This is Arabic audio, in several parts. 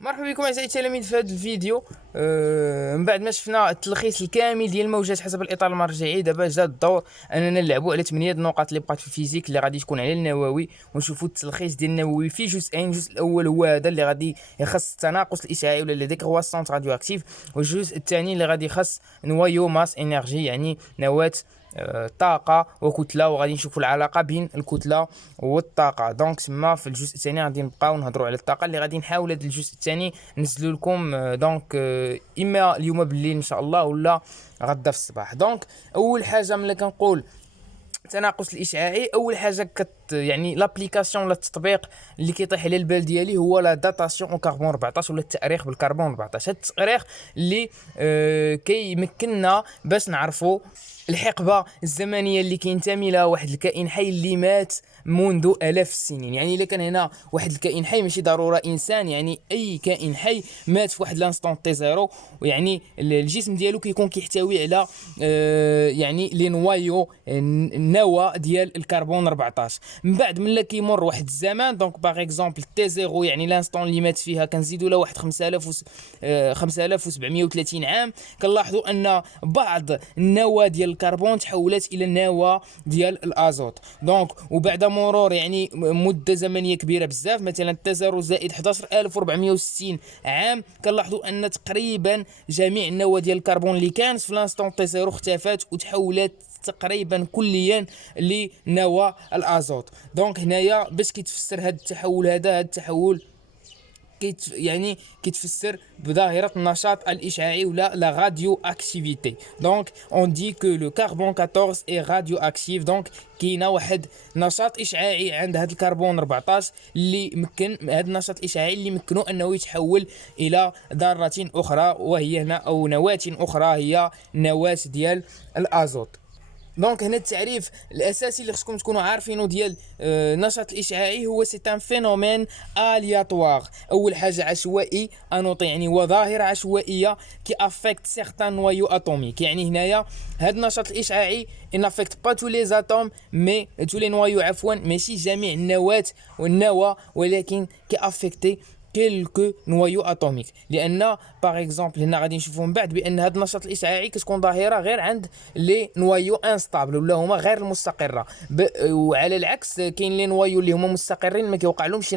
مرحبا بكم اعزائي التلاميذ في هذا الفيديو. من بعد ما شفنا التلخيص الكامل ديال الموجات حسب الاطار المرجعي، دابا جا الدور اننا نلعبوا على 8 النقاط اللي بقات في الفيزيك اللي غادي تكون على النووي، ونشوفوا التلخيص ديال النووي في جزئين. الجزء الاول هو هذا اللي غادي يخص التناقص الاشعاعي ولا لي ديكرواسونس راديو اكتيف، والجزء الثاني اللي غادي يخص نوايو ماس انرجي، يعني نواه طاقه وكتله، وغادي نشوفوا العلاقه بين الكتله والطاقه. دونك تما في الجزء الثاني غادي نبقاو نهضروا على الطاقه اللي غادي نحاول هذا الجزء الثاني ننزلوا لكم اما اليوم بالليل ان شاء الله ولا غدا في الصباح. دونك اول حاجه ملي كنقول التناقص الاشعاعي، اول حاجه يعني لابليكاسيون ولا التطبيق اللي كيطيح على البال ديالي هو لا داتاسيون او كربون 14 ولا التاريخ بالكربون 14. هذا التاريخ اللي كيمكننا باش نعرفوا الحقبه الزمنيه اللي كينتمي لها واحد الكائن حي اللي مات منذ آلاف السنين. يعني الا كان هنا واحد الكائن حي ماشي ضروره انسان، يعني اي كائن حي مات في واحد لانستون تي زيرو، ويعني الجسم ديالو كيكون كيحتوي على يعني لي نوايو النواه ديال الكربون 14. من بعد ملي كيمر واحد الزمان، دونك باغ اكزومبل تي زيرو يعني لانستون اللي مات فيها، كنزيدوا له واحد 5730 عام، كنلاحظوا ان بعض النواه ديال الكربون تحولت الى النواه ديال الازوت. دونك وبعد مرور يعني مده زمنيه كبيره بزاف، مثلا تي زيرو زائد 11460 عام، كنلاحظوا ان تقريبا جميع النواه ديال الكربون اللي كانت في لانستون تي زيرو اختفت وتحولت تقريبا كليا لنواه الازوت. دونك هنايا باش كيتفسر هذا التحول، هذا التحول يعني كيتفسر بظاهره النشاط الاشعاعي ولا لا راديو اكتيفيتي. دونك اون دي كو لو كربون 14 اي راديو اكتيف. دونك كاينه واحد نشاط اشعاعي عند هذا الكربون 14 اللي ممكن هذا النشاط الاشعاعي اللي مكنه انه يتحول الى ذره اخرى، وهي هنا او نواه اخرى هي نواه ديال الازوت. دونك هنا التعريف الاساسي اللي خصكم تكونوا عارفينه ديال النشاط الاشعاعي هو سي ان فينومين الياتوار. اول حاجه عشوائي، انوط يعني هو ظاهره عشوائيه كي افكت سيغتان نوايو اتوميك. يعني هنايا هذا النشاط الاشعاعي ان افكت با تو لي اتوم مي تو لي نوايو، عفوا ماشي جميع النواه والنواه، ولكن كي افكتي كيلكو نوايو اتوميك. لان باغ اكزومبل هنا غادي نشوفوا من بعد بان هذا النشاط الاشعاعي كتكون ظاهره غير عند لي نوايو انستابل ولا هما غير المستقره، وعلى العكس كاين لي نوايو اللي هما مستقرين ما كيوقع لهمش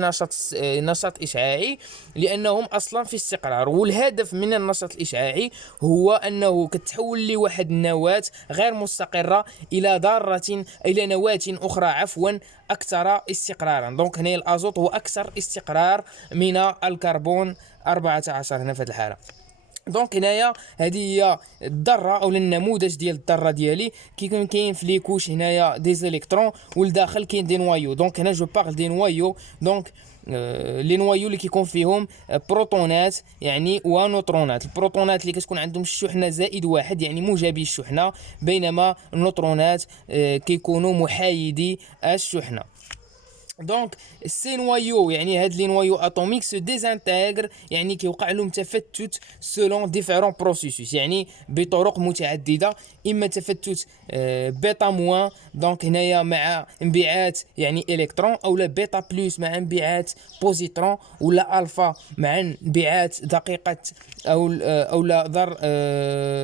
نشاط اشعاعي لانهم اصلا في استقرار. والهدف من النشاط الاشعاعي هو انه كتحول لي واحد النواه غير مستقره الى ذره الى نواه اخرى عفوا اكثر استقرارا. دونك هنا الازوت هو اكثر استقرار من الكربون 14 هنا في هذه الحاله. دونك هنايا هذه هي الذره او النموذج ديال الذره ديالي. كيكون كاين في لي كوش هنايا دي زيليكترون والداخل كاين دي نوايو. دونك هنا جو بارل دي نوايو. دونك لي نوايو اللي كيكون فيهم بروتونات يعني ونوترونات. البروتونات اللي كتكون عندهم الشحنه زائد واحد يعني موجبي الشحنه، بينما النوترونات كيكونوا محايدي الشحنه. دونك سي نوايو يعني هاد لي نوايو اتوميك سو ديزانتيغر يعني كيوقع لهم تفتت سولون ديفيرون بروسيسوس، يعني بطرق متعدده. اما تفتت بيتا موان، دونك هنايا مع انبعاث يعني الكترون، او لا بيتا بلس مع انبعاث بوزيترون، ولا الفا مع انبعاث دقيقه او لا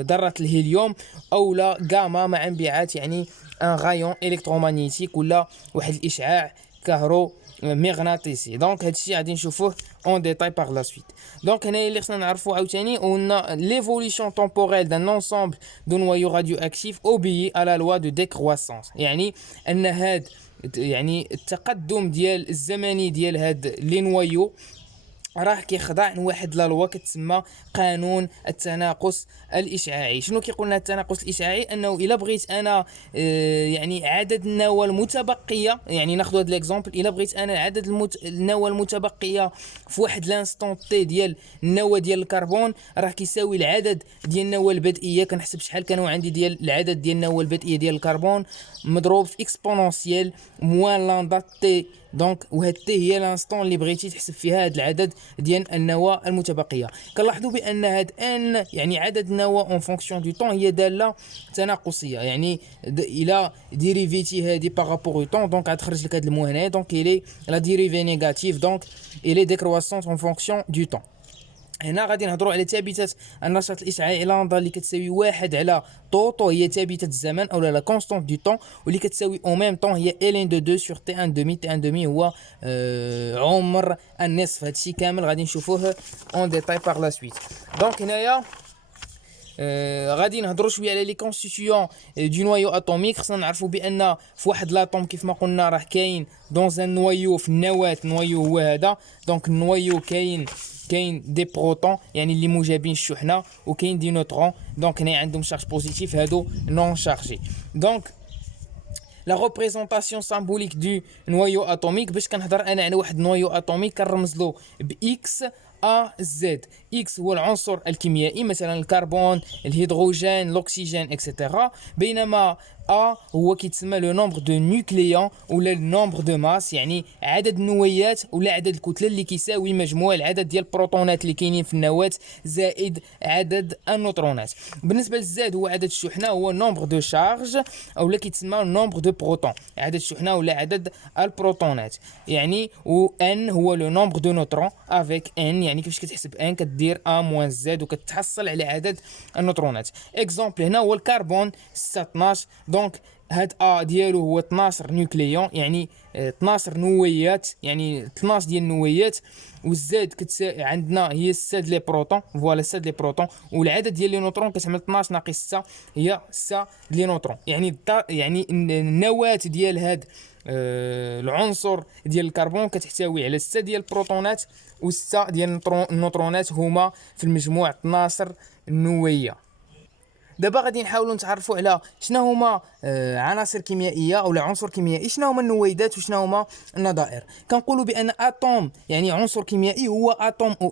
ذره الهيليوم، او لا غاما مع انبعاث يعني ان غايون الكترومغنيتيك ولا واحد الاشعاع كهرو مغناطيسي. دونك هادشي غادي نشوفوه اون ديتاي باغ لا سويت. دونك هنايا اللي خصنا نعرفو عاوتاني قلنا ليفوليسيون طومبوريل دان انسامبل دو نوايو راديو اكتيف اوبيي على لوا دو ديكرواسونس. يعني ان هاد يعني التقدم ديال الزمني ديال هاد لي نوايو راه كيخضع لواحد لا لوا كتسمى قانون التناقص الاشعاعي. شنو كيقول لنا التناقص الاشعاعي؟ انه الا بغيت انا يعني عدد النواه المتبقيه، يعني ناخذ هذا ليكزامبل، الا بغيت انا عدد النواه المتبقيه في واحد لانستون تي ديال النواه ديال الكربون راه كيساوي العدد ديال النواه البدئيه. كنحسب شحال كانوا عندي ديال العدد ديال النواه البدئيه ديال الكربون مضروب في اكسبونونسيال موان لامدا تي. دونك وهاد تي هي لانستون اللي بغيتي تحسب فيها هاد العدد ديال النواه المتبقيه. كنلاحظوا بان هاد ان يعني عدد النواه اون فونكسيون دو طون هي داله تناقصيه، يعني الى ديريفيتي هادي بارابور او طون دونك غتخرج لك هاد المو هنايا. دونك الي لا ديريفي نيجاتيف، دونك الي ديكرواسونس اون فونكسيون دو طون. هنا غادي نهضروا على ثابته النشاط الاشعاعي لامدا اللي كتساوي 1 على طوطو، هي ثابته الزمن او لا كونستانت دو طون، واللي كتساوي او ميم طون هي ال دو 2 سور تي 1 دومي. تي 1 دومي هو عمر النصف. هادشي كامل غادي نشوفوه اون ديتاي باغ لا سويت. دونك هنايا غادي نهضروا شويه على لي كونستيتيون دو نوايو اتوميك. خصنا نعرفوا بان في واحد لاطوم كيف ما قلنا راه كاين دون ان نوايو، في النواه نوايو هو هذا. دونك النوايو كاين دي بروتون يعني اللي موجبين الشحنه، وكاين دي نوترون دونك هنا عندهم شارج بوزيتيف، هادو نون شارجي. دونك لا ريبريزونطاسيون سامبوليك دو نوايو اتوميك، باش كنهضر انا على واحد نوايو اتوميك كنرمز له باكس ا زد. اكس هو العنصر الكيميائي، مثلا الكربون، الهيدروجين، الاكسجين اكسيتيرا، بينما ا هو كيتسمى لو نومبر دو نيوكليون ولا النومبر دو ماس، يعني عدد النويات ولا عدد الكتله اللي كيساوي مجموع العدد ديال البروتونات اللي كاينين في النواه زائد عدد النوترونات. بالنسبه للزاد هو عدد الشحنه، هو نومبر دو شارج اولا كيتسمى نومبر دو بروتون، عدد الشحنه ولا عدد البروتونات يعني. و ان هو لو نومبر دو نوترون افيك ان، يعني كيفاش كتحسب ان كدير ا موان زد وكتحصل على عدد النوترونات. اكزومبل هنا هو الكربون 12. دونك هاد ا ديالو هو 12 نيوكليون يعني 12 نويات، يعني 12 ديال النويات. والزاد عندنا هي 6 لي بروتون، فوالا 6 لي بروتون، والعدد ديال لي نوترون كتعمل 12 ناقص 6 هي 6 لي نوترون. يعني النواه ديال هاد العنصر ديال الكربون كتحتوي على 6 ديال البروتونات و6 ديال النوترونات، هما في المجموع 12 نويه. دابا غادي نحاولوا نتعرفوا على شنو هما عناصر كيميائيه او عنصر كيميائي، شنو هما النويدات وشنو هما النظائر. كنقولوا بان اتوم يعني عنصر كيميائي هو اتوم او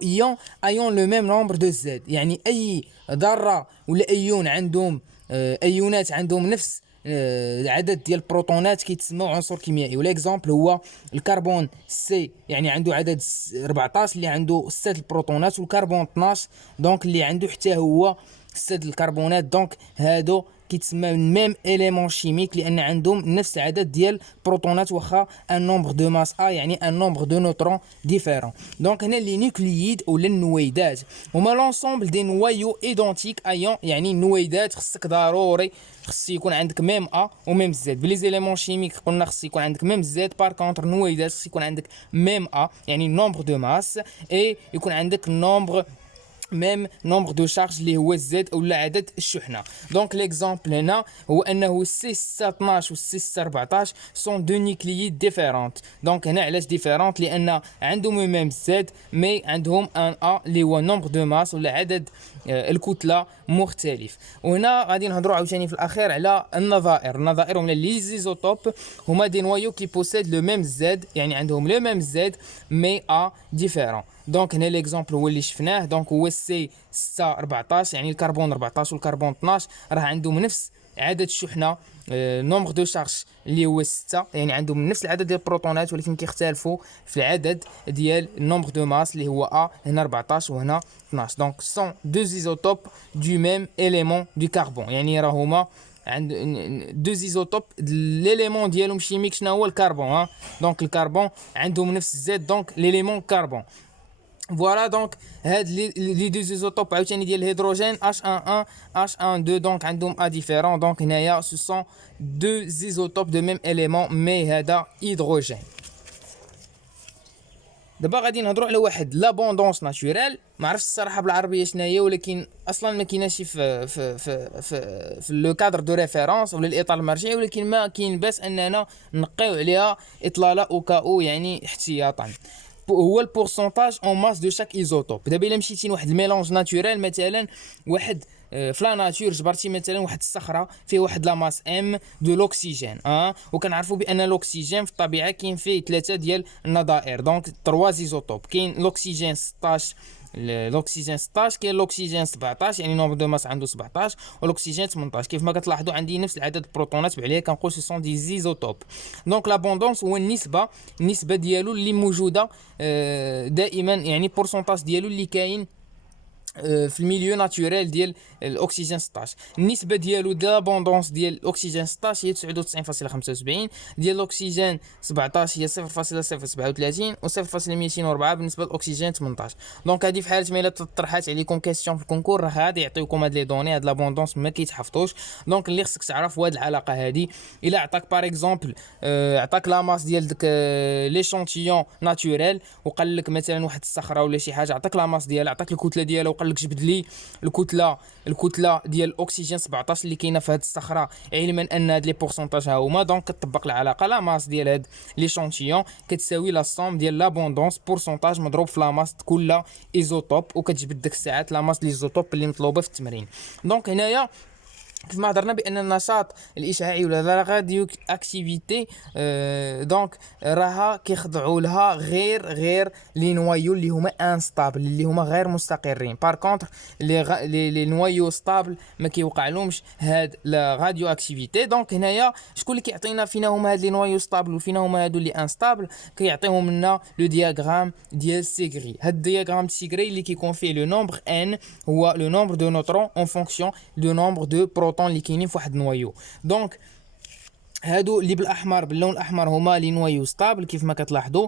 ايون لو ميم نومبر دو زد، يعني اي ذره ولا ايون عندهم ايونات عندهم نفس العدد ديال البروتونات كيتسموا عنصر كيميائي. والاكزامبل هو الكربون سي، يعني عنده عدد 14 اللي عنده 6 البروتونات، والكربون 12 دونك اللي عنده حتى هو 6 الكربونات. دونك هادو كيتسمى ميم اليمون شيميك لان عندهم نفس العدد ديال البروتونات واخا ان نومبر دو ماس ا، يعني ان نومبر دو نوترون ديفيرون. دونك هنا لي نيوكلييد ولا النويدات هما لونسومبل دي نوايو ايدونتيك ايون، يعني النويدات خصك ضروري خص يكون عندك ميم ا وميم زد. بلي زيليمون شيميك قلنا خص يكون عندك ميم زد، بار كونتر نويدات خص يكون عندك ميم ا يعني نومبر دو ماس، اي يكون عندك نومبر ميم نومبر دو شارج اللي هو الزد اولا عدد الشحنه. دونك ليكزامبل هنا هو انه سي 12 و سي 14 سون دو نيوكلييد ديفيرونت. دونك هنا علاش ديفيرونت؟ لان عندهم ميم زد مي عندهم ان ا اللي هو نومبر دو ماس ولا عدد الكتله مختلف. وهنا غادي نهضروا عاوتاني في الاخير على النظائر. النظائر هما لي زيزوتوب، هما دي نوايو كي بوسيد لو ميم زد، يعني عندهم لو ميم زد مي ا ديفيرون. دونك هنا ليكزامبل هو اللي شفناه، دونك هو سي 6 14 يعني الكربون 14 والكربون 12 راه عندهم نفس عدد الشحنه نومبر دو شارج اللي هو 6، يعني عندهم نفس العدد ديال البروتونات ولكن كيختلفوا في العدد ديال النومبر دو ماس اللي هو ا، هنا 14 وهنا 12. دونك سون دو زيزوتوب دو ميم اليمون دو كربون، يعني راهما عند دو زيزوتوب ليليمون ديالهم شيميك شنو هو الكربون. دونك الكربون عندهم نفس الزيت، دونك ليليمون كربون. فوالا دونك هاد لي دو زيزوتوب عاوتاني ديال الهيدروجين H11 H12 دونك عندهم ا ديفيرون. دونك هنايا سو سون دو زيزوتوب دو ميم اليمون مي هذا هيدروجين. دابا غادي نهضروا على واحد لابوندونس ناتوريل، ما عرفتش الصراحه بالعربيه شنو هي، ولكن اصلا ما كايناش في لو كادر دو ريفيرونس ولا الاطار المرجعي، ولكن ما كاين باس اننا نقيو عليها اطلاله او كاو يعني احتياطا. هو البورسونتاج اون ماس دو شاك ايزوتوب. دابا الا مشيتي لواحد الميلونج ناتوريل مثلا واحد في لا ناتور جبرتي مثلا واحد الصخره فيه واحد لا ماس ام دو لوكسيجين وكنعرفوا بان لوكسيجين في الطبيعه كاين فيه 3 ديال النظائر، دونك 3 زيزوتوب. كاين لوكسيجين 16 الاكسجين 16، كاين الاكسجين 17 يعني نومبر دو ماس عنده 17، والاكسجين 18. كيف ما كتلاحظوا عندي نفس العدد البروتونات بعليها كنقول سو سون دي زيزوتوب. دونك لابوندونس هو النسبه ديالو اللي موجوده دائما، يعني بورسونتاج ديالو اللي كاين في الميليو ناتوريل ديال الاكسجين 16. النسبه ديالو ديال لابوندونس ديال الاكسجين 16 هي 99.75، ديال الاكسجين 17 هي 0.037 و 0.204 بالنسبه للاكسجين 18. دونك هذه في حاله ما الا طرحات عليكم كيسيون في الكونكور راه غادي يعطيوكم هاد لي دوني، هاد لابوندونس ما كيتحفظوش. دونك اللي خصك تعرف هو هاد العلاقه هذه. الا عطاك باغ اكزومبل عطاك لا ماس ديال داك ليشونتيون ناتوريل وقال لك مثلا واحد الصخره ولا شي حاجه، عطاك لا ماس ديالها، عطاك الكتله ديالها وقال لك جبد لي الكتله ديال الاكسجين 17 اللي كاينه في هذه الصخره، علما ان هاد لي بورسونتاج ها هما. دونك كتطبق العلاقه لا ماس ديال هاد ليشونتيون كتساوي لا سوم ديال لابوندونس بورسونتاج مضروب في لا ماس كل ايزوتوب، وكتجبد ديك الساعات لا ماس ليزوتوب اللي مطلوبه في التمرين. دونك هنايا كيف ما هضرنا بان النشاط الاشعاعي ولا لا راديو اكتيفيتي دونك راها كيخضعوا لها غير لي نوايو اللي هما انستابل، اللي هما غير مستقرين. بار كونطر لي نوايو ستابل ما كيوقع لهمش هاد لا راديو اكتيفيتي. دونك هنايا شكون اللي كيعطينا فينا هما هاد لي نوايو ستابل وفينا هما هادو اللي انستابل؟ كيعطيهم لنا لو دياغرام ديال سيغري. هاد الدياغرام سيغري اللي كيكون فيه لو نومبر ان هو لو نومبر دو نوترون اون فونكسيون دو نومبر دو بروتون اللي كاينين في واحد النوايو. دونك هادو اللي بالاحمر باللون الاحمر هما لي نوايو ستابل كيف ما كتلاحظوا،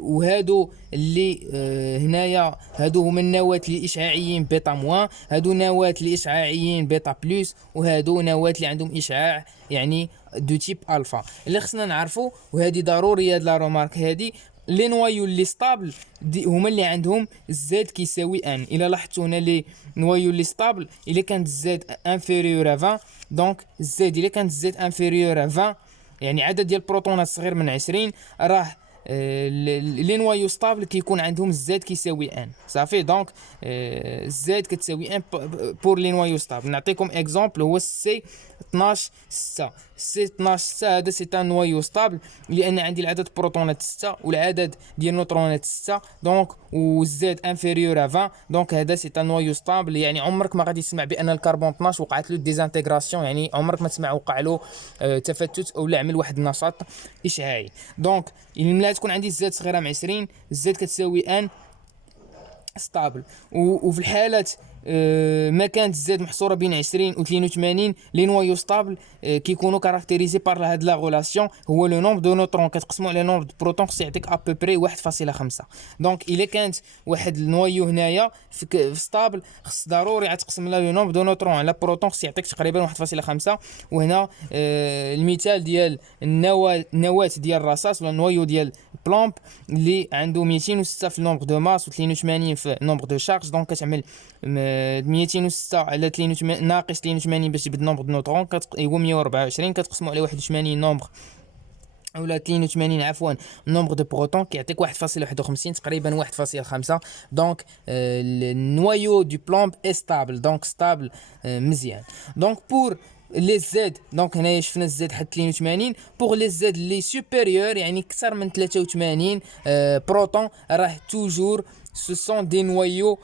وهادو اللي هنايا هادو هما النواه الاشعاعيين بيتا موان، هادو نواه الاشعاعيين بيتا بلس، وهادو نواه اللي عندهم اشعاع يعني دو تيب الفا. اللي خصنا نعرفوا وهذه ضروريه هاد لا رومارك هذه، لي نوايو اللي ستابل هما اللي عندهم زد كيساوي ان. الا لاحظتوا هنا لي نوايو اللي ستابل الا كانت زد انفيريور ا 20 دونك زد الا كانت زد انفيريور ا 20 يعني عدد ديال البروتونات صغير من 20 راه لي نوايو ستابل كيكون عندهم زد كيساوي ان صافي. دونك زد كتساوي ان بور لي نوايو ستابل. نعطيكم اكزومبل هو سي 12 6. سي 12 6 هذا سي ان نوايو ستابل لان عندي العدد بروتونات 6 والعدد ديال النيوترونات 6 دونك والزد انفيريور ا 20 دونك هذا سي ان نوايو ستابل. يعني عمرك ما غادي تسمع بان الكربون 12 وقعت له ديزانتيغراسيون، يعني عمرك ما تسمع وقع له تفتت او عمل واحد النشاط اشعاعي. دونك ملي تكون عندي الزد صغيره من 20 الزد كتساوي ان ستابل. وفي الحالات ما كانت الزد محصوره بين 20 و 82 لي نوايو ستابل كيكونوا كاركتيريزي بار هاد لا غولاسيون هو لو نومبر دو نوترون كتقسموا على نومبر دو بروتون خص يعطيك ابوبري 1.5. دونك الا كانت واحد النوايو هنايا في ستابل خص ضروري تقسم لها لو نومبر دو نوترون على بروتون خص يعطيك تقريبا 1.5. وهنا المثال ديال النواه ديال الرصاص ولا النوايو ديال بلومب اللي عنده 206 في النومبر دو ماس و 82 في النومبر دو شارج، دونك كتعمل 206 على 82 ناقص 82 باش تجبد النومبر دو نوترون هو 124 كتقسموا على 81 نومبر ولا 82 عفوا النومبر دو بروتون كيعطيك 1.51 تقريبا 1.5. دونك النوايو دو بلومب استابل دونك ستابل مزيان. دونك بور لي زد دونك هنايا شفنا الزد حد 82 بوغ لي زد لي سوبيريور يعني اكثر من 83 بروتون راه توجور سو سون دي نوايو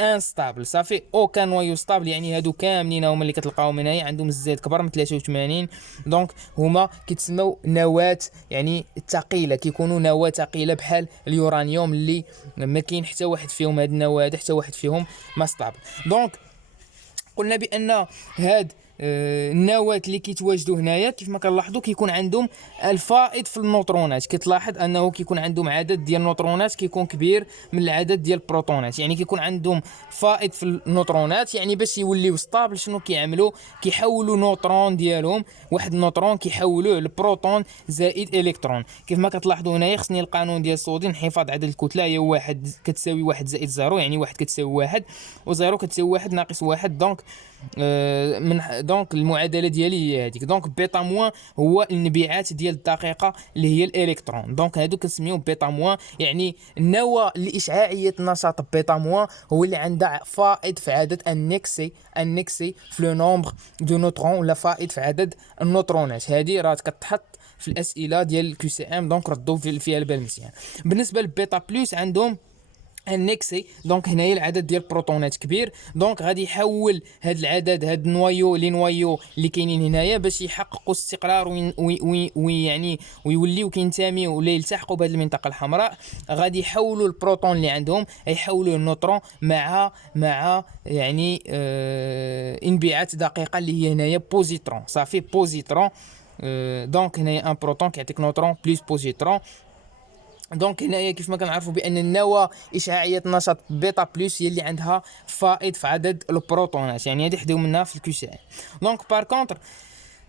انستابل صافي. اوكان نوايو ستابل يعني هادو كاملين هما اللي كتلقاوهم هنايا عندهم الزد كبر من 83 دونك هما كيتسموا نواه يعني ثقيله، كيكونوا نواه ثقيله بحال اليورانيوم اللي ما كاين حتى واحد فيهم هاد النواه حتى واحد فيهم ما ستابل. دونك قلنا بان هاد النواه اللي كيتواجدوا هنايا كيف ما كنلاحظوا كيكون عندهم الفائض في النوترونات. كتلاحظ انه كيكون عندهم عدد ديال النوترونات كيكون كبير من العدد ديال البروتونات، يعني كيكون عندهم فائض في النوترونات. يعني باش يوليو ستابل شنو كيعملوا؟ كيحولوا نوترون ديالهم واحد النوترون كيحولوه لبروتون زائد الكترون. كيف ما كتلاحظوا هنايا خصني القانون ديال صودي انحفاظ عدد الكتله هي واحد كتساوي واحد زائد زيرو، يعني واحد كتساوي واحد وزيرو كتساوي واحد ناقص واحد. دونك دونك المعادله ديالي هي هذيك. دونك بيتا موان هو الانبعاث ديال الدقيقه اللي هي الالكترون. دونك هادو كنسميوهم بيتا موان، يعني النواه الاشعاعيه النشاط بيتا موان هو اللي عندها فائض في عدد النكسي في لو نومبر دو نوترون ولا فائض في عدد النوترونات. هذه راه كتحط في الاسئله ديال الكيو سي ام دونك ردوا فيها البال مزيان. بالنسبه للبيتا بلس عندهم النكسي. دونك هنايا العدد ديال البروتونات كبير، دونك غادي يحول هاد العدد، هاد النوايو اللي كاينين هنايا باش يحققوا استقرار يعني ويوليو كينتميو ولا يلتحقوا بهذه المنطقه الحمراء. غادي يحولوا البروتون اللي عندهم، يحولوا النوترون مع يعني انبعاث دقيقه اللي هي هنايا بوزيترون. صافي بوزيترون. دونك هنايا ان بروتون كيعطيك نوترون بلس بوزيترون. دونك هنايا كيف ما كنعرفوا بان النواه اشعاعيه النشاط بيتا بلس هي اللي عندها فائض في عدد البروتونات، يعني هذه حداو منها في الكيو سي ان. دونك بار كونتر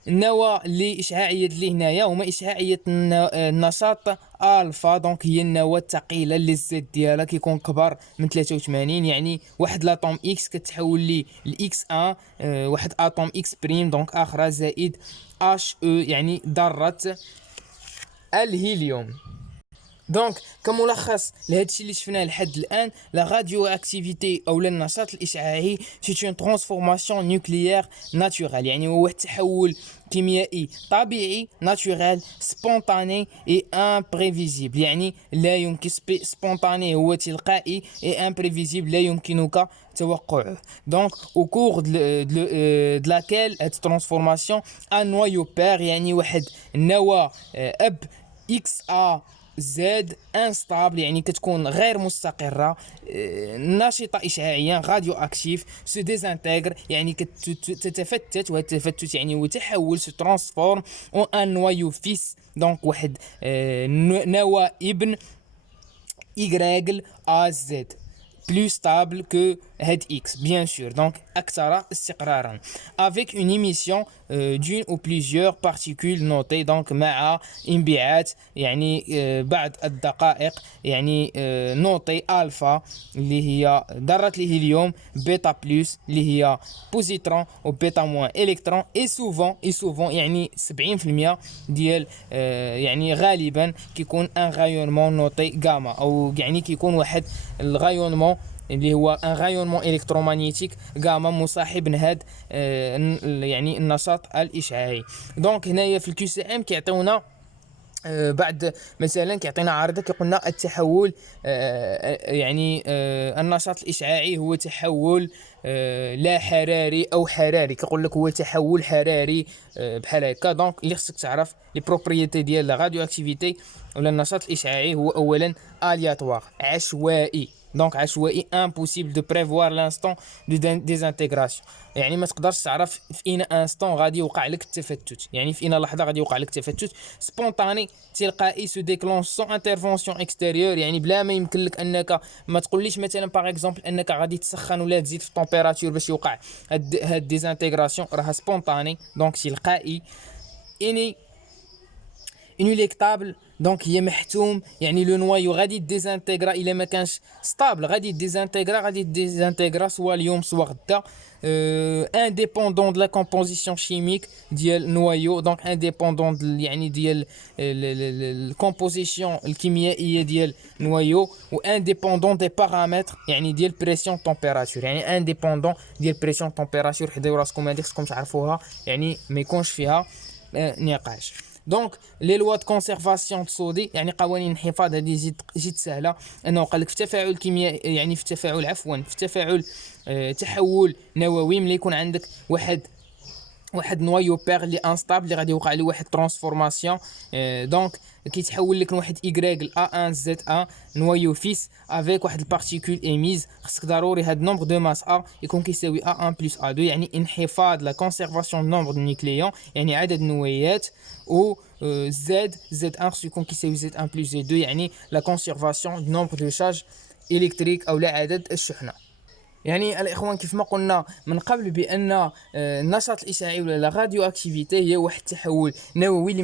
النواه اللي اشعاعيه اللي هنايا هما اشعاعيه النشاط الفا. دونك هي النواه الثقيله اللي الزد ديالها كيكون كبر من 83، يعني واحد لاطوم اكس كتحول لي الاكس ان واحد اتوم اكس بريم دونك اخرى زائد اش او يعني ذره الهيليوم. دونك كملخص لهذا الشيء اللي شفناه لحد الان، لا راديو اكتيفيتي او النشاط الاشعاعي سي اون ترانسفورماسيون نوكليير ناتورال، يعني هو واحد التحول كيميائي طبيعي ناتورال سبونتاني اي امبريفيزيبل، يعني لا يمكن سبونتاني هو تلقائي اي امبريفيزيبل لا يمكنك توقعه. دونك او كور de laquelle هاد الترانسفورماسيون ان نوايو بير، يعني واحد النواه اب اكس ا زاد انستابل، يعني كتكون غير مستقره ناشطه اشعاعيا راديو اكتيف سو ديزانتيغر، يعني كتتفتت، وهذا التفتت يعني هو تحول سو ترانسفورم اون ان نوايو فيس. دونك واحد نواه ابن Y A Z plus stable que head X, bien sûr, donc أكثر استقرارا avec une émission d'une ou plusieurs particules notées. donc مع انبعاث يعني بعض الدقائق يعني نوتي ألفا اللي هي ذرة الهيليوم، بيتا بلس اللي هي بوزيترون وبيتا موان إلكترون، اي سوفون يعني 70% ديال يعني غالبا كيكون ان غايونمون نوتي غاما، او يعني كيكون واحد الغايونمون اللي هو ان غايونمون الكترومغنيتيك غاما مصاحب لهاد يعني النشاط الاشعاعي. دونك هنايا في الكيو سي ام كيعطيونا بعد مثلا كيعطينا عارضه كيقولنا التحول يعني النشاط الاشعاعي هو تحول لا حراري او حراري، كيقول لك هو تحول حراري بحال هكا. دونك اللي خصك تعرف لي بروبريتي ديال لا راديو اكتيفيتي ولا النشاط الاشعاعي هو اولا الياتوار عشوائي. دونك عشوائي امبوسيبل دو بريفوار لانستون دو ديزانتيغراسيون، يعني ما تقدرش تعرف في اين انستون غادي يوقع لك التفتت، يعني في اين لحظه غادي يوقع لك التفتت سبونطاني تلقائي سو ديكلونش سون انترفونسيون اكستيريور، يعني بلا ما يمكن لك انك ما تقوليش مثلا باغ اكزومبل انك غادي تسخن ولا تزيد في التمبيراتور باش يوقع هاد ديزانتيغراسيون، راها سبونطاني دونك تلقائي اني انيليكتابل. دونك هي محتوم، يعني لو نوايو غادي ديزانتيغرا الا ما كانش ستابل غادي ديزانتيغرا سوا اليوم سوا غدا انديبوندون دو لا كومبوزيسيون شيميك ديال نوايو. دونك انديبوندون يعني ديال الكومبوزيسيون الكيميائيه ديال نوايو، و انديبوندون دي بارامتر يعني ديال بريسيون تمبيراتور، يعني انديبوندون ديال بريسيون تمبيراتور. حداو راسكم هذيك خصكم تعرفوها، يعني ما يكونش فيها نقاش. دونك لي لوا دو كونسيرفاسيون تصودي يعني قوانين الحفاظ هذه جد سهله، انه قال لك في تفاعل كيميائي يعني في تفاعل تحول نووي ملي يكون عندك واحد نوايو بير اللي انستابل اللي غادي يوقع له واحد ترانسفورماسيون دونك كيتحول لك من واحد ايغريك ل A1 Z1 نوايو فيس افيك واحد البارتيكول ايميز. خصك ضروري هاد نومبر دو ماس ا يكون كيساوي A1 بلس A2، يعني انحفاظ لا كونسيرفاسيون نومبر دو نيوكليون يعني عدد النويات، و Z1 خصو يكون كيساوي Z1 بلس Z2 يعني لا كونسيرفاسيون نومبر دو شارج الكتريك او لا عدد الشحنه. يعني الاخوان كيف ما قلنا من قبل بان النشاط الاشعاعي ولا لا راديو اكتيفيتي هي واحد التحول نووي اللي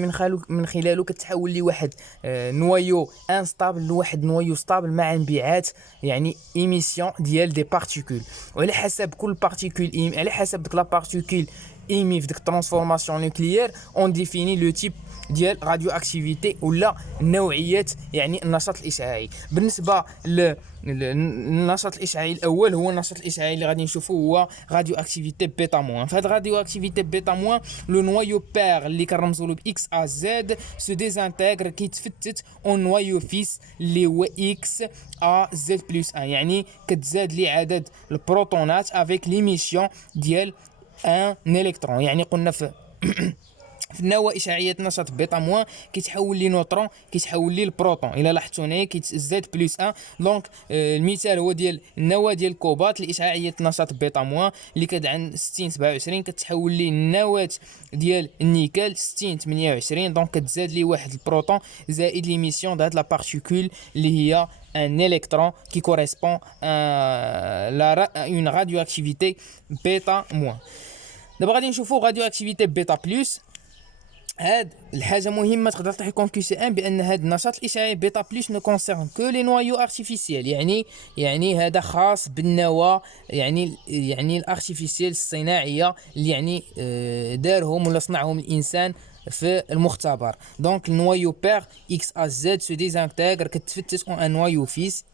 من خلاله كتحول لي واحد نوايو انستابل لواحد نوايو ستابل مع انبعاث يعني ايميسيون ديال دي بارتيكول، وعلى حسب كل بارتيكول على حسب ديك لا بارتيكول émis في ديك الترانسفورماسيون نوكليير اون ديفيني لو تيب ديال راديو اكتيفيتي ولا نوعيه يعني النشاط الاشعاعي. بالنسبه للنشاط الاشعاعي الاول هو النشاط الاشعاعي اللي غادي نشوفوه هو راديو اكتيفيتي بيتا موان. في هذا راديو اكتيفيتي بيتا موان لو نوايو بير اللي كنرمزوا له باكس ا زد سو ديزانتيغر كيتفتت اون نوايو فيس اللي هو اكس ا زد بلس 1 يعني كتزاد لي عدد البروتونات افيك ليميسيون ديال ان الكترون. يعني قلنا في في النواه اشعاعيه نشاط بيتا موان كيتحول لي نوترون كيتحول لي البروتون. الا لاحظتوا هنايا كيتزاد بلس 1. دونك المثال هو ديال النواه ديال الكوبالت لاشعاعيه نشاط بيتا موان اللي كتعن 60 27 كتحول لي النواه ديال النيكل 60 28. دونك كتزاد لي واحد البروتون زائد ليميسيون دهاد لا بارتيكول اللي هي un électron qui correspond à une radioactivité bêta moins. دابا غادي نشوفوا radioactivité bêta plus. هاد الحاجه مهمه تقدر تحكم كي سي ان بان هاد النشاط الاشعاعي بيتا بلس نو كونسيرن كو لي نوايو ارتيفيسيال. يعني هذا خاص بالنواه يعني الارتيفيسيال الصناعيه اللي يعني دارهم ولا صنعهم الانسان في المختبر. دونك النوايو بير اكس ا زد سو ديزانتيغر كتفتت اون ان نوايو فيس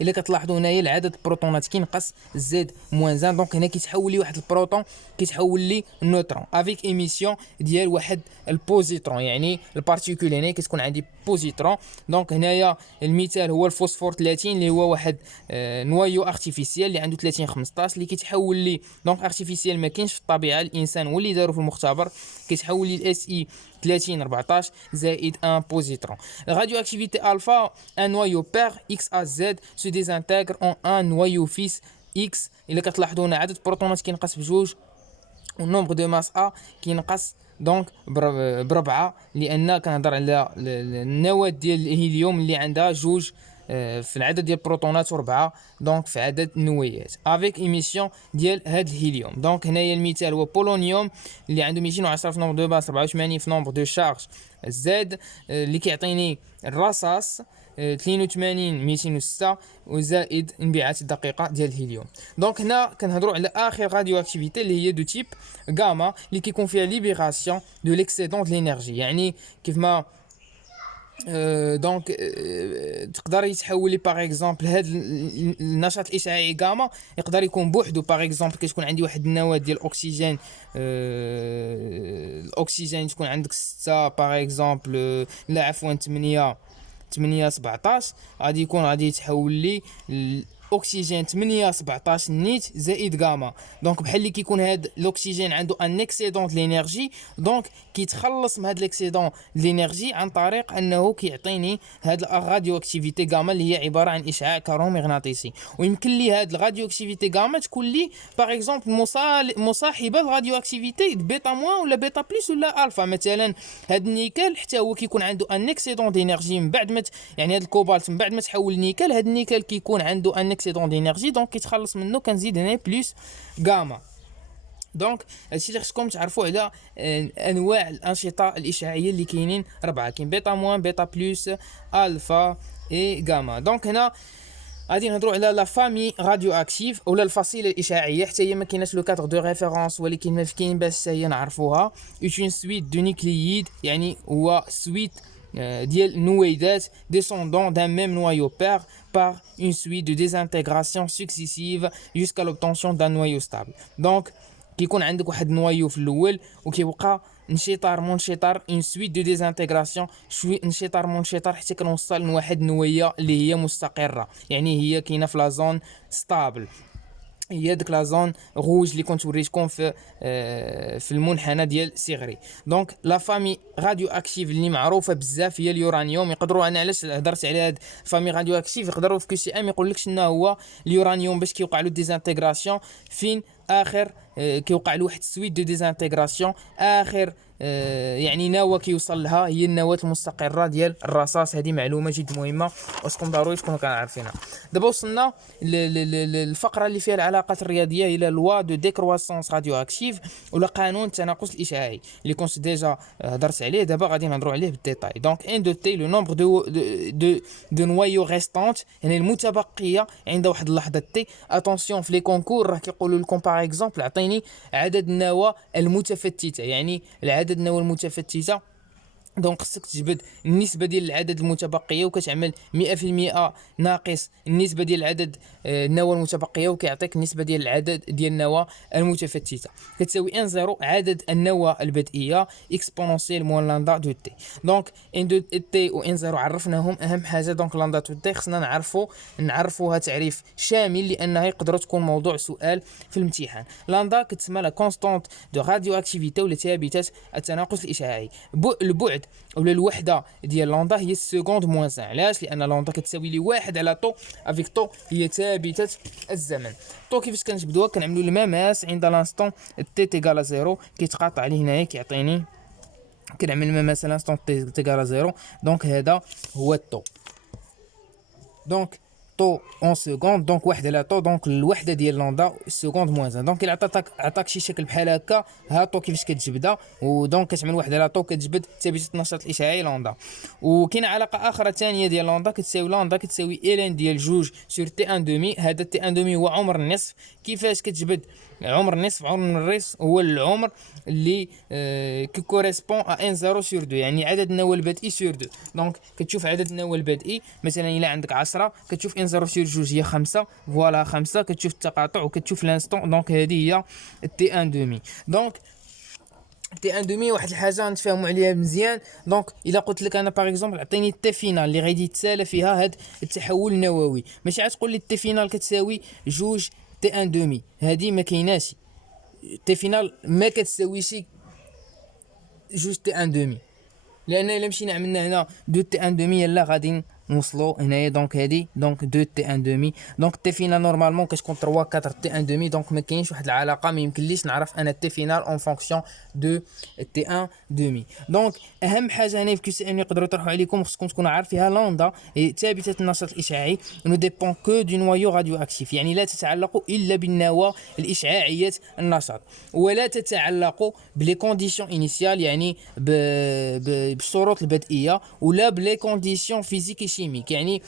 الا كتلاحظوا هنايا العدد البروتونات كينقص زد موان زان. دونك هنا كيتحول لي واحد البروتون كيتحول لي نوترون افيك ايميسيون ديال واحد البوزيترون. يعني البارتيكول هنا كتكون عندي بوزيترون. دونك هنايا المثال هو الفوسفور 30 اللي هو واحد نوايو ارتيفيسيال اللي عنده 30 15 اللي كيتحول لي دونك ارتيفيسيال ما كاينش في الطبيعه الانسان هو اللي دارو في المختبر كيتحول لي الاس اي 30 14 زائد 1 بوزيترون. الراديو اكتيفيتي الفا ان نوايو بير اكس ا زد سو ديزانتيغر اون ان نوايو فيس اكس. الا كتلاحظوا هنا عدد البروتونات كينقص بجوج والنومبر دو ماس ا كينقص دونك بربعه لان كنهضر على النواه ديال الهيليوم اللي عندها جوج في العدد ديال البروتونات وربعه دونك في عدد النويات افيك ايميسيون ديال هاد الهيليوم. دونك هنايا المثال هو بولونيوم اللي عنده 210 في نومبر دو باس 84 في نومبر دو شارج زد اللي كيعطيني الرصاص 82 206 وزائد انبعاث الدقيقه ديال الهيليوم. دونك هنا كنهضروا على اخر راديو اكتيفيتي اللي هي دو تيب غاما اللي كيكون فيها ليبراسيون دو ليكسيدون دو لينيرجي. يعني كيف ما دونك تقدر يتحول لي باغ اكزومبل هاد النشاط الاشعاعي غاما يقدر يكون بوحدو. باغ اكزومبل كتكون عندي واحد النواه ديال الاكسجين الاكسجين تكون عندك 6 باغ اكزومبل لا عفوا 8 17 غادي يتحول لي اكسجين 8 17 نيت زائد غاما. دونك بحال اللي كيكون هاد الاكسجين عنده ان اكسيدون د لينيرجي دونك كيتخلص من هاد الاكسيدون د لينيرجي عن طريق انه كيعطيني هاد الراديو اكتيفيتي غاما اللي هي عباره عن اشعاع كهرومغناطيسي. ويمكن لي هاد الراديو اكتيفيتي غاما تكون لي باغ اكزومبل مصاحبه للراديو اكتيفيتي بيتا موان ولا بيتا بلس ولا الفا. مثلا هاد النيكل حتى هو كيكون عنده ان اكسيدون دينيرجي من بعد ما يعني هاد الكوبالت من بعد ما تحول لنيكل هاد النيكل كيكون عنده ان اكسيدون دينيرجي دونك كيتخلص منه كنزيد هنا بلس غاما. دونك هادشي اللي خصكم تعرفوا على انواع الانشطه الاشعاعيه اللي كاينين ربعه. كاين بيتا موان بيتا بلس الفا اي غاما. دونك هنا غادي نهضروا على لا فامي راديو اكتيف اولا الفصيله الاشعاعيه. حتى هي ما كايناش لو كادر دو ريفيرونس ولكن ما كاين باش هي نعرفوها. اون سويت دو نيكلييد يعني هو سويت ديال النويدات descendant d'un même noyau pair par une suite de désintégration successive jusqu'à l'obtention d'un noyau stable. Donc كيكون عندك واحد النوايو في الاول وكيبقى منشطر اون سويت دو ديزانتيغراسيون منشطر حتى كنوصل لواحد النويه اللي هي مستقره. يعني هي كاينه في لا زون ستابل هي ديك لا زون روج اللي كنت وريتكم في المنحنى ديال سيغري. دونك لا فامي راديو اكتيف اللي معروفه بزاف هي اليورانيوم. يقدروا انا علاش هضرت على هاد فامي راديو اكتيف يقدروا في كي سي ام يقول لك شنو هو اليورانيوم باش كيوقع له ديزانتيغراسيون فين اخر كيوقع له واحد السويت دو ديزانتيغراسيون اخر يعني نواه كيوصل لها هي النواه المستقره ديال الرصاص. هذه معلومه جد مهمه وخصكم ضروري تكونوا كنعرفينها. دابا وصلنا للفقره اللي فيها العلاقات الرياضيه الى لوا دو ديكرواسونس راديو اكتيف ولا قانون التناقص الاشعاعي اللي كنت ديجا هضرت عليه. دابا غادي نهضروا عليه بالديتاي. دونك ان دو تي لو نومبر دو نوايو ريستونت يعني المتبقيه عند واحد اللحظه تي. اتونسيون في لي كونكور راه كيقولوا الكومباراتيف باغ اكزومبل عطيني عدد النواه المتفتته، يعني العدد النواه المتفتته. دونك خصك تجبد النسبه ديال العدد المتبقيه وكتعمل 100% ناقص النسبه ديال العدد النواه المتبقيه وكيعطيك النسبه ديال العدد ديال النواه المتفتته كتساوي ان زيرو عدد النواه البدئيه اكسبونونسيال موان لاندا دو تي. دونك ان دو تي و ان زيرو عرفناهم. اهم حاجه دونك لاندا دو تي خصنا نعرفوها تعريف شامل لانها يقدر تكون موضوع سؤال في الامتحان. لاندا كتسمى لا كونستانت دو راديو اكتيفيتي ولا ثابته التناقص الاشعاعي. البعد ولا الوحده ديال لاندا هي السكوند موان 1. علاش؟ لان لاندا كتساوي لي 1 على طو افيك طو هي ثابته الزمن. طو كيفاش كنجبدوها؟ كنعملوا المماس عند لانستون تي تيغال 0 كيتقاطع لي هنايا كيعطيني كنعمل المماس لانستون تي تيغال 0. دونك هذا هو الطو. دونك طو اون سكوند دونك 1 على طو دونك الوحده ديال لاندا سكوند موان 1. دونك الا عطاك شي شكل بحال هكا ها طو كيفاش كتجبدها ودونك كتعمل 1 على طو كتجبد ثابته النشاط الاشعاعي لاندا. وكاين علاقه اخرى ثانيه ديال لاندا كتساوي الين ديال جوج سور تي ان دومي. هذا تي ان دومي هو عمر النصف. كيفاش كتجبد عمر النصف؟ عمر النصف هو العمر اللي كي كوريسبون ا ان زيرو سور 2 يعني عدد النواه البدئي سور 2. دونك كتشوف عدد النواه البدئي مثلا الا عندك 10 كتشوف ان زيرو سور 2 هي 5 فوالا 5 كتشوف التقاطع وكتشوف لانستون. دونك هذه هي تي ان دومي. دونك تي ان دومي واحد الحاجه نتفاهموا عليها مزيان. دونك الا قلت لك انا باغ اكزومبل عطيني التي فينال اللي غادي يتسالى فيها هذا التحول النووي ماشي غتقول لي التي فينال كتساوي جوج تي ان دومي. هذه ما كايناش. تي فينال ما كتساويش جوج تي ان دومي لان الا مشينا عملنا هنا دو تي ان دومي يلا غادي نوصلوا هنايا. دونك هذه دونك دو تي ان دومي. دونك تي فينال نورمالمون كتكون 3 4 تي ان دومي. دونك ما كاينش واحد العلاقه ما يمكنليش نعرف انا تي فينال اون فونكسيون دو تي ان دومي. دونك اهم حاجه هنا في كيو سي ان يقدروا يطرحوا عليكم خصكم تكونوا عارفينها لاندا هي ثابته النشاط الاشعاعي نو ديبون كو دو نوايو راديو اكتيف يعني لا تتعلق الا بالنواه الاشعاعيه النشاط ولا تتعلق بلي كونديسيون انيسيال يعني بالشروط البدئيه ولا بلي كونديسيون فيزيك شيميك يعني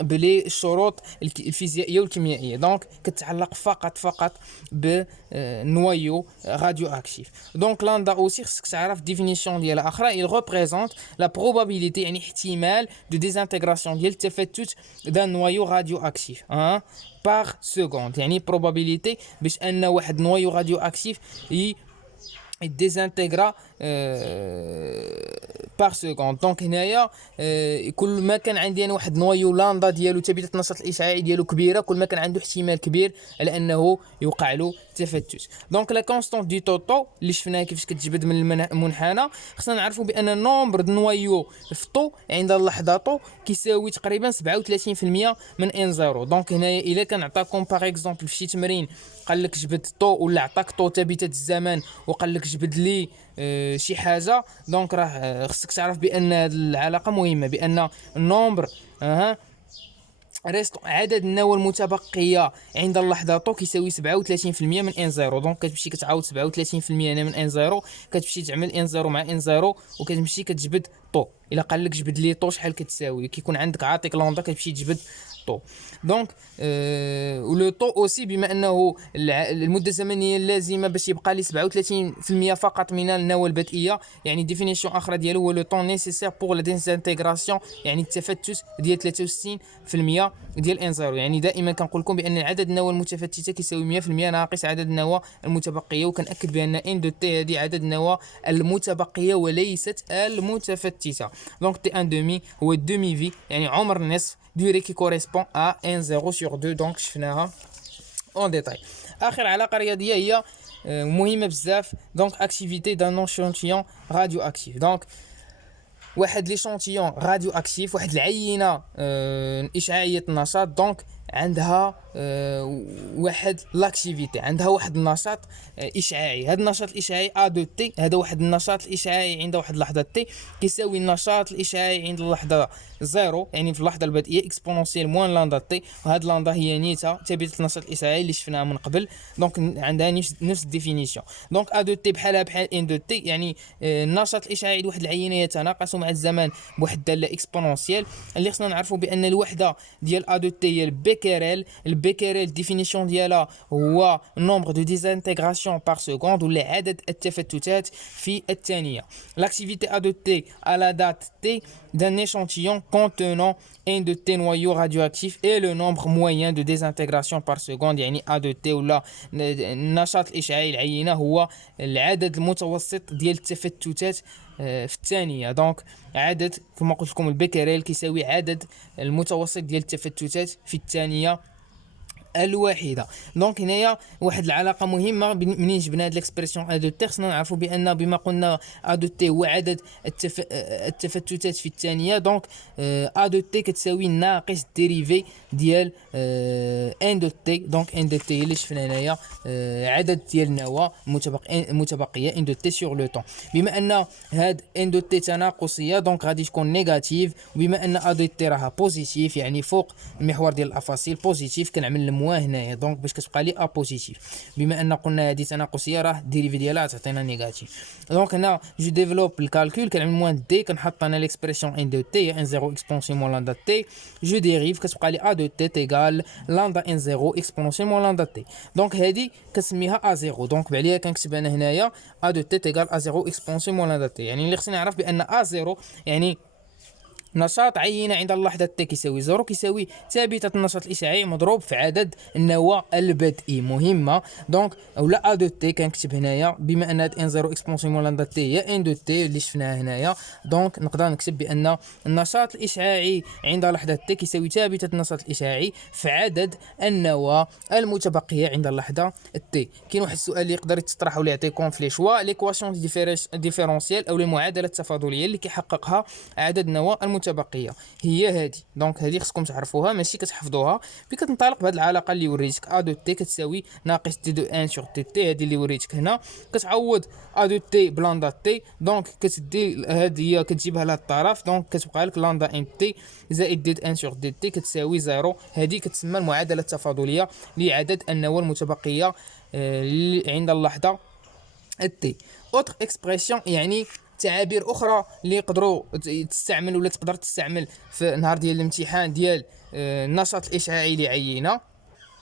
بلي الشروط الفيزيائيه والكيميائيه. دونك كتعلق فقط بنوايو راديو اكتيف. دونك لاندا اوسي خصك تعرف ديفينيسيون ديالها اخرى. il représente la probabilité يعني احتمال دو ديزانتيغراسيون ديال التفتت دان نوايو راديو اكتيف بار سكوند يعني probabilité باش ان واحد نوايو راديو اكتيف ديزانتيغرا بار سكوند. دونك هنايا كل ما كان عندي انا واحد نوايو لاندا ديالو ثابته النشاط الاشعاعي ديالو كبيره كل ما كان عنده احتمال كبير على انه يوقع له تفتت. دونك لا كونستانت دي توتو اللي شفناها كيفاش كتجبد من المنحنى خصنا نعرفوا بان نومبر د نوايو في طو عند اللحظه طو كيساوي تقريبا 37% من ان زيرو. دونك هنايا الا كان عطاكم باغ اكزومبل في شي تمرين قال لك جبد طو ولا عطاك طو ثابته الزمن وقال لك جبد لي شي حاجه دونك راه خصك تعرف بان العلاقه مهمه بان النومبر ريست عدد النواه المتبقيه عند اللحظه طو كيساوي 37% من ان زيرو. دونك كتمشي كتعاود 37% هنا من ان زيرو كتمشي تعمل ان زيرو مع ان زيرو وكتمشي كتجبد طو. الا قال لك جبد لي طو شحال كتساوي كيكون عندك عاطيك لوندا كتمشي تجبد طو. دونك ولو طو اوسي بما انه المده الزمنيه اللازمه باش يبقى لي 37% فقط من النواه البدئيه يعني ديفينيسيون اخرى ديالو هو لو طون نيسيسير بور لا ديزانتيغراسيون يعني التفتت ديال 63% ديال ان زيرو. يعني دائما كنقول لكم بان عدد النواه المتفتته كيساوي 100% ناقص عدد النواه المتبقيه وكنأكد بان ان دو تي هذه عدد النواه المتبقيه وليست المتفتته. دونك تي ان دومي هو دومي في يعني عمر النصف durée qui correspond à 1 0 sur 2. دونك شفناها اون ديتاي. اخر علاقه رياضيه هي مهمه بزاف. دونك اكتيفيتي دان ايشانتيون راديو اكتيف. دونك واحد ليشانتيون راديو اكتيف واحد العينه اشعاعيه النشاط دونك عندها واحد لاكتيفيتي عندها واحد النشاط اشعاعي. هذا النشاط الاشعاعي ا دو تي هذا واحد النشاط الاشعاعي عند واحد اللحظه تي كيساوي النشاط الاشعاعي عند اللحظه زيرو يعني في اللحظه البدئيه اكسبونونسيال موان لاندا تي، وهاد لاندا هي نيتا ثابته النشاط الاشعاعي اللي شفناها من قبل. دونك عندها نفس الديفينيسيون. دونك ا دو تي بحالها بحال ان دو تي، يعني النشاط الاشعاعي لواحد العينه يتناقص مع الزمن بواحد الداله اكسبونونسيال. اللي خصنا نعرفوا بان الوحده ديال ا دو تي هي البيكريل. البيكريل ديفينيسيون ديالها هو نومبر دو ديزانتيغراسيون بار سكوند، ولا عدد التفتتات في الثانيه. لاكتيفيتي ا دو تي à la date t d'un échantillon contenant un de T noyaux radioactifs et le nombre moyen de désintégration par seconde، يعني A de T ولا النشاط الإشعاعي العينة هو العدد المتوسط ديال التفتتات في الثانية. دونك عدد كما قلت لكم البيكريل كيساوي عدد المتوسط ديال التفتتات في الثانية الواحده. دونك هنايا واحد العلاقه مهمه منين جبنا هاد ليكسبرسيون ا دو تي، خصنا نعرفوا بان بما قلنا ا دو تي هو عدد التفتتات في الثانيه. دونك ا دو تي كتساوي ناقص ديريفي ديال ان دو تي. دونك ان دو تي اللي شفنا هنايا عدد ديال النواه متبقيه ان دو تي سور لو طون. بما ان هاد ان دو تي تناقصيه دونك غادي تكون نيجاتيف، وبما ان ا دو تي راها بوزيتيف يعني فوق المحور ديال الافاصيل بوزيتيف، كنعمل موان هنايا دونك باش كتبقى لي ا بوزيتيف. بما ان قلنا هذه تناقصيه راه الديريفي ديالها تعطينا نيجاتيف. دونك هنا جو ديفلوب الكالكول، كنعمل موان دي، كنحط انا ليكسبرسيون ان دو تي ان زيرو اكسبونسيون مون لاندا تي، جو ديريف كتبقى لي ا دو تي تيغال لاندا ان زيرو اكسبونسيون مون لاندا تي. دونك هذه كنسميها ا زيرو. دونك بعليها كنكتب انا هنايا ا دو تي تيغال ا زيرو اكسبونسيون مون لاندا تي. يعني اللي خصني نعرف بان ا زيرو يعني نشاط عينة عند اللحظة تي كيساوي زيرو، كيساوي ثابتة النشاط الإشعاعي مضروب في عدد النواة البدئي. مهمة. دونك اولا ا دو تي كنكتب هنايا بما ان هاد ان زيرو اكسبونسيون مون لاندا تي هي ان دو تي اللي شفناها هنايا. دونك نقدر نكتب بان النشاط الإشعاعي عند لحظة تي كيساوي ثابتة النشاط الإشعاعي في عدد النواة المتبقية عند اللحظة تي. كاين واحد السؤال اللي يقدر يتطرح ولا يعطيكم في لي شوا ليكواسيون ديفيرونسيال او المعادلة التفاضلية اللي كيحققها عدد النواة المتبقيه هي هذه. دونك هذه خصكم تعرفوها ماشي كتحفظوها. ملي كتنطلق بهذه العلاقه اللي وريتك ا دو تي كتساوي ناقص تي دو ان سور تي تي، هذه اللي وريتك هنا، كتعوض ا دو تي بلاندا تي. دونك كتدي هذه هي كتجيبها لهاد الطرف، دونك كتبقى لك لاندا ان تي زائد دي ان سور دي تي كتساوي زيرو. هذه كتسمى المعادله التفاضليه لعدد النواه المتبقيه عند اللحظه التي. اوتر اكسبريسيون يعني تعابير اخرى اللي يقدروا تستعمل ولا تقدر تستعمل في نهار ديال الامتحان ديال النشاط الاشعاعي لعينه،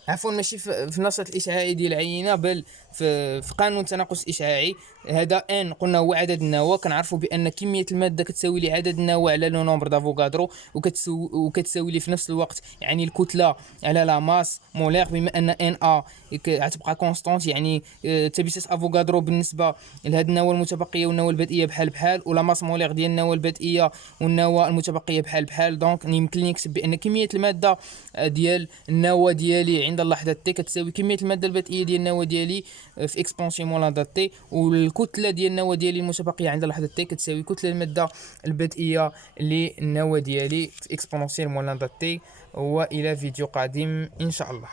عفوا ماشي في النشاط الاشعاعي ديال العينه بل في قانون التناقص الاشعاعي. هذا ان قلنا هو عدد النواه. كنعرفوا بان كميه الماده كتساوي لعدد النواه على لو نومبر دافوغادرو، وكتساوي لي في نفس الوقت يعني الكتله على لا ماس مولير. بما ان ان ا غتبقى كونستانت يعني ثابته افوغادرو بالنسبه لهاد النواه المتبقيه والنواه البدئيه بحال بحال، ولا ماس مولير ديال النواه البدئيه والنواه المتبقيه بحال بحال. دونك يمكن لي نكتب بان كميه الماده ديال النواه ديالي عند اللحظه تي كتساوي كميه الماده البدئيه ديال النواه ديالي في اكسبونسيون مون لاندا تي، والكتله ديال النواه ديالي المتبقيه عند اللحظه تي كتساوي كتله الماده البدئيه للنواه ديالي في اكسبونسيون مون لاندا تي. والى فيديو قادم ان شاء الله.